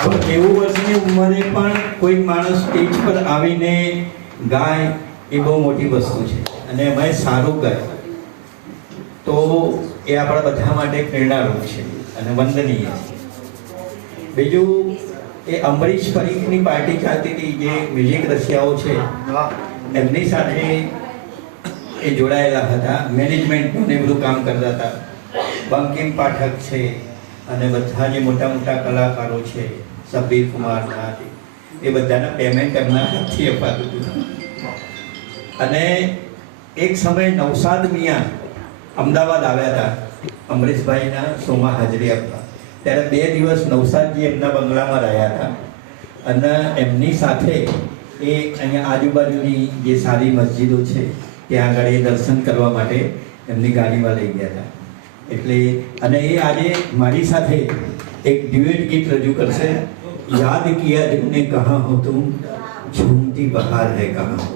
90 વર્ષની ઉંમરે પણ કોઈ માણસ સ્ટેજ પર આવીને ગાય એ બહુ મોટી વસ્તુ છે, અને એમાં સારું ગાય તો એ આપણા બધા માટે પ્રેરણારૂપ છે અને વંદનીય છે. બીજું એ અમરીશ પરીખની પાર્ટી ચાલતી હતી, જે મ્યુઝિક રશિયાઓ છે એમની સાથે એ જોડાયેલા હતા, મેનેજમેન્ટનું ને બધું કામ કરતા હતા. બંકિમ પાઠક છે અને બધા જે મોટા મોટા કલાકારો છે, સબીર કુમાર નાથ, એ બધાના પેમેન્ટ એમના હાથથી અપાતું હતું. અને એક સમયે નવસાદ મિયા અમદાવાદ આવ્યા હતા અમરીશભાઈના શોમાં હાજરી આપવા. ત્યારે 2 દિવસ નવસાદજી એમના બંગલામાં રહ્યા હતા, અને એમની સાથે એ અહીંયા આજુબાજુની જે સારી મસ્જિદો છે ત્યાં આગળ એ દર્શન કરવા માટે એમની ગાડીમાં લઈ ગયા હતા. એટલે અને એ આજે મારી સાથે એક ડ્યુએટ ગીત રજૂ કરશે, યાદ કિયા તુમને કહા હો તુમ ઝૂમતી બહાર હે કહા હો.